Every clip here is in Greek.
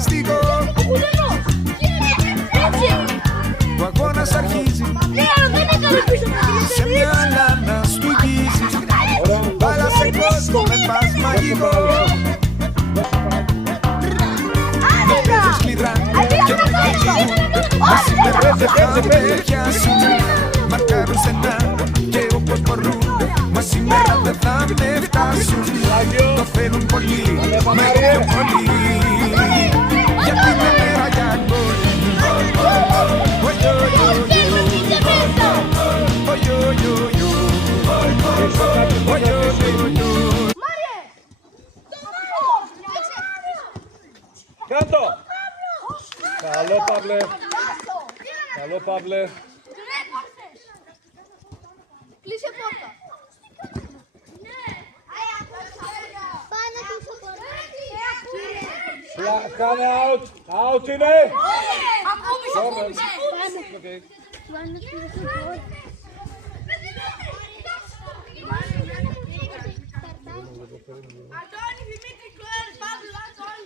φανταστικό. Ο αγώνας αρχίζει. Σε μια λάνα στουγίζει. Μπάλα σε κόσμο με πας μαγικό. Με παίζεις σκληρά και με κυνηγούν. Μα σήμερα δεν θα με πιάσουν. Μαρκάρουν στενά και όπως μπορούν. Μα σήμερα δεν θα με φτάσουν. Το θέλουν πολύ, με πιο πολύ. Γιατί είναι μέρα για γκολ. Κάτω! Καλό Παύλε! Καλό Παύλε! Κλείσε πόρτα! Κάνε out! Out είναι! Αντώνη, Δημήτρη, Κλέρ, Παύλο, Αντώνη.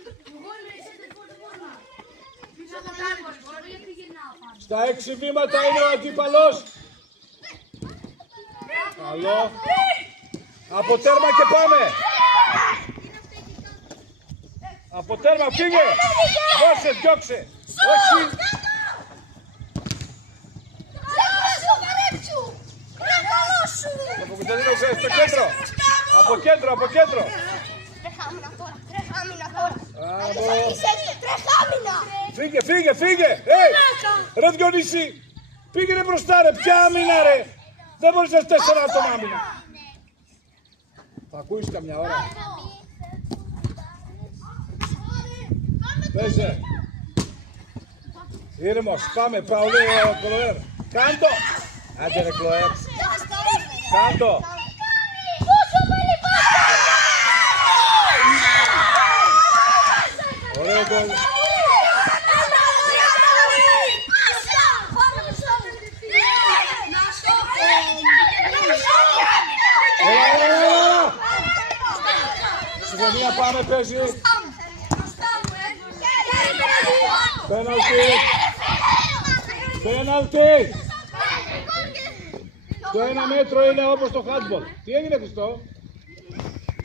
Στα 6 βήματα είναι ο αντίπαλος. Καλό. Από τέρμα και πάμε. Από τέρμα, φύγε. Δώσε, διώξε. Όχι. Στο κέντρο. Από κέντρο, από κέντρο. Τρεχάμινα τώρα, τρεχάμινα τώρα. Φύγε, φύγε, φύγε. Ρε Διονύση, πήγαινε μπροστά ρε, ποια άμυνα ρε. Δεν μπορείς να 4 άτομα άμυνα. Θα ακούεις καμιά ώρα. Παίζε. Ήρεμος, πάμε, Παουλέ, Κλωέρ. Κάντο. Άντε ρε Κλωέρ. Κάντο. Ωραίο γκολ. Συμφωνία, πάμε, παίζει. Πέναλτι. Πέναλτι. Το 1 μέτρο είναι όπως το handball. Τι έγινε Χριστό?